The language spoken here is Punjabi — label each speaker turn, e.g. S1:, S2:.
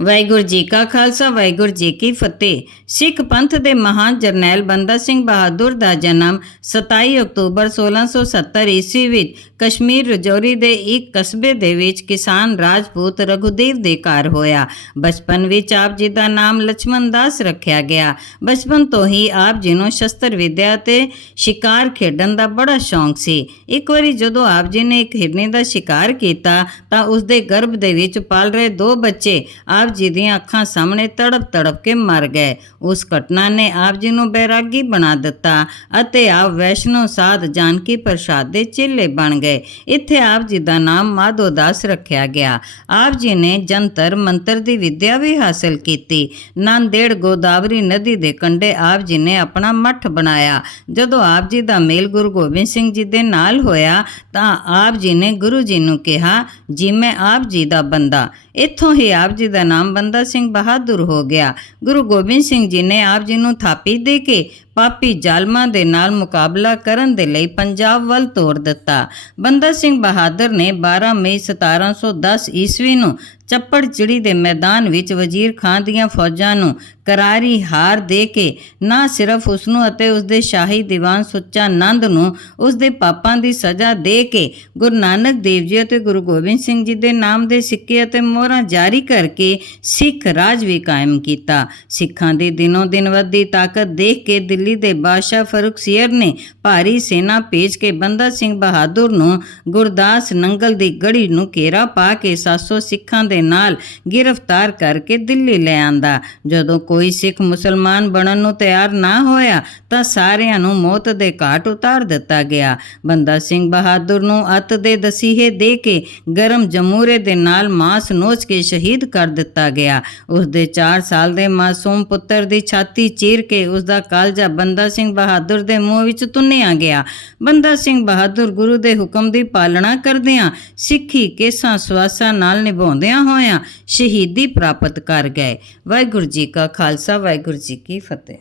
S1: ਵਾਹਿਗੁਰੂ ਜੀ ਕਾ ਖਾਲਸਾ, ਵਾਹਿਗੁਰੂ ਜੀ ਕੀ ਫਤਿਹ। ਸਿੱਖ ਪੰਥ ਦੇ ਮਹਾਨ ਜਰਨੈਲ ਬੰਦਾ ਸਿੰਘ ਬਹਾਦਰ ਦਾ ਜਨਮ 27 ਅਕਤੂਬਰ 1670 ਈਸਵੀ ਵਿੱਚ ਕਸ਼ਮੀਰ, ਰਜੌਰੀ ਦੇ ਇੱਕ ਕਸਬੇ ਦੇ ਵਿੱਚ ਕਿਸਾਨ ਰਾਜਪੂਤ ਰਘੁਦੇਵ ਦੇ ਘਰ ਹੋਇਆ। ਬਚਪਨ ਵਿੱਚ ਆਪ ਜੀ ਦਾ ਨਾਮ ਲక్ష్మణ ਦਾਸ ਰੱਖਿਆ ਗਿਆ। ਬਚਪਨ ਤੋਂ ਹੀ ਆਪ ਜੀ ਨੂੰ ਸ਼ਸਤਰ ਵਿਦਿਆ ਤੇ ਸ਼ਿਕਾਰ ਖੇਡਣ ਦਾ ਬੜਾ ਸ਼ੌਂਕ ਸੀ। ਇੱਕ ਵਾਰੀ ਜਦੋਂ ਆਪ ਜੀ ਨੇ ਇੱਕ ਹਿਰਨੇ ਦਾ ਸ਼ਿਕਾਰ ਕੀਤਾ ਤਾਂ ਉਸ ਦੇ ਗਰਭ ਦੇ ਵਿੱਚ ਪਾਲ ਰਹੇ ਦੋ ਬੱਚੇ ਆਪ ਜੀ ਦੀਆਂ ਅੱਖਾਂ ਸਾਹਮਣੇ ਤੜਪ ਤੜਪ ਕੇ ਮਰ ਗਏ। ਉਸ ਘਟਨਾ ਨੇ ਆਪ ਜੀ ਨੂੰ ਬੈਰਾਗੀ ਬਣਾ ਦਿੱਤਾ ਅਤੇ ਆਪ ਵੈਸ਼ਨੋ ਸਾਧ ਜਾਨਕੀ ਪ੍ਰਸਾਦ ਦੇ ਚੇਲੇ ਬਣ ਗਏ। ਇੱਥੇ ਆਪ ਜੀ ਦਾ ਨਾਮ ਮਾਧੋ ਦਾਸ ਰੱਖਿਆ ਗਿਆ। ਆਪ ਜੀ ਨੇ ਜੰਤਰ ਮੰਤਰ ਦੀ ਵਿਦਿਆ ਵੀ ਹਾਸਲ ਕੀਤੀ। ਨਾਂਦੇੜ ਗੋਦਾਵਰੀ ਨਦੀ ਦੇ ਕੰਢੇ ਆਪ ਜੀ ਨੇ ਆਪਣਾ ਮੱਠ ਬਣਾਇਆ। ਜਦੋਂ ਆਪ ਜੀ ਦਾ ਮੇਲ ਗੁਰੂ ਗੋਬਿੰਦ ਸਿੰਘ ਜੀ ਦੇ ਨਾਲ ਹੋਇਆ ਤਾਂ ਆਪ ਜੀ ਨੇ ਗੁਰੂ ਜੀ ਨੂੰ ਕਿਹਾ, ਜੀ, ਮੈਂ ਆਪ ਜੀ ਦਾ ਬੰਦਾ। ਇੱਥੋਂ ਹੀ ਆਪ ਜੀ ਦਾ ਨਾਮ ਬੰਦਾ ਸਿੰਘ ਬਹਾਦਰ ਹੋ ਗਿਆ। ਗੁਰੂ ਗੋਬਿੰਦ ਸਿੰਘ ਜੀ ਨੇ ਆਪ ਜੀ ਨੂੰ ਥਾਪੀ ਦੇ ਕੇ ਪਾਪੀ ਜ਼ਾਲਮਾਂ ਦੇ ਨਾਲ ਮੁਕਾਬਲਾ ਕਰਨ ਦੇ ਲਈ ਪੰਜਾਬ ਵੱਲ ਤੋਰ ਦਿੱਤਾ। ਬੰਦਾ ਸਿੰਘ ਬਹਾਦਰ ਨੇ 12 ਮਈ 1710 ਈਸਵੀ ਨੂੰ ਚੱਪੜ ਚਿੜੀ ਦੇ ਮੈਦਾਨ ਵਿੱਚ ਵਜ਼ੀਰ ਖਾਨ ਦੀਆਂ ਫੌਜਾਂ ਨੂੰ ਕਰਾਰੀ ਹਾਰ ਦੇ ਕੇ ਨਾ ਸਿਰਫ ਉਸ ਨੂੰ ਅਤੇ ਉਸ ਦੇ ਸ਼ਾਹੀ ਦੀਵਾਨ ਸੁੱਚਾ ਨੰਦ ਨੂੰ ਉਸ ਦੇ ਪਾਪਾਂ ਦੀ ਸਜ਼ਾ ਦੇ ਕੇ ਗੁਰੂ ਨਾਨਕ ਦੇਵ ਜੀ ਅਤੇ ਗੁਰੂ ਗੋਬਿੰਦ ਸਿੰਘ ਜੀ ਦੇ ਨਾਮ ਦੇ ਸਿੱਕੇ ਅਤੇ ਮੋਹਰਾਂ ਜਾਰੀ ਕਰਕੇ ਸਿੱਖ ਰਾਜ ਵੀ ਕਾਇਮ ਕੀਤਾ। ਸਿੱਖਾਂ ਦੀ ਦਿਨੋਂ ਦਿਨ ਵੱਧਦੀ ਤਾਕਤ ਦੇਖ ਕੇ ਦਿੱਲੀ ਦੇ ਬਾਦਸ਼ਾਹ ਫਰੂਖ ਸੀਰ ਨੇ ਭਾਰੀ ਸੈਨਾ ਭੇਜ ਕੇ ਬੰਦਾ ਸਿੰਘ ਬਹਾਦਰ ਨੂੰ ਗੁਰਦਾਸ ਨੰਗਲ ਦੀ ਗੜੀ ਨੂੰ ਘੇਰਾ ਪਾ ਕੇ 700 ਸਿੱਖਾਂ ਦੇ ਦੇ ਨਾਲ ਗ੍ਰਿਫਤਾਰ ਕਰਕੇ ਦਿੱਲੀ ਲੈ ਆਂਦਾ। ਜਦੋਂ ਕੋਈ ਸਿੱਖ ਮੁਸਲਮਾਨ ਬਣਨ ਨੂੰ ਤਿਆਰ ਨਾ ਹੋਇਆ, ਤਾਂ ਸਾਰਿਆਂ ਨੂੰ ਮੌਤ ਦੇ ਘਾਟ ਉਤਾਰ ਦਿੱਤਾ ਗਿਆ। ਬੰਦਾ ਸਿੰਘ ਬਹਾਦਰ ਨੂੰ ਅਤ ਦੇ ਦਸੀਹੇ ਦੇ ਕੇ ਗਰਮ ਜਮੂਰੇ ਦੇ ਨਾਲ ਮਾਸ ਨੋਚ ਕੇ ਸ਼ਹੀਦ ਕਰ ਦਿੱਤਾ ਗਿਆ। ਉਸ ਦੇ 4 ਸਾਲ ਦੇ ਮਾਸੂਮ ਪੁੱਤਰ ਦੀ ਛਾਤੀ ਚੀਰ ਕੇ ਉਸ ਦਾ ਕਾਲਜਾ ਬੰਦਾ ਸਿੰਘ ਬਹਾਦਰ ਦੇ ਮੂੰਹ ਵਿੱਚ ਤੁੰਨਿਆ ਗਿਆ। ਬੰਦਾ ਸਿੰਘ ਬਹਾਦਰ ਗੁਰੂ ਦੇ ਹੁਕਮ ਦੀ ਪਾਲਣਾ ਕਰਦਿਆਂ ਸਿੱਖੀ ਕੇਸਾਂ ਸਵਾਸਾਂ ਨਾਲ ਨਿਭਾਉਂਦਿਆਂ ਹੋਇਆਂ ਸ਼ਹੀਦੀ ਪ੍ਰਾਪਤ ਕਰ ਗਏ। ਵਾਹਿਗੁਰੂ ਜੀ ਕਾ ਖਾਲਸਾ ਵਾਹਿਗੁਰੂ ਜੀ ਕੀ ਫਤਿਹ।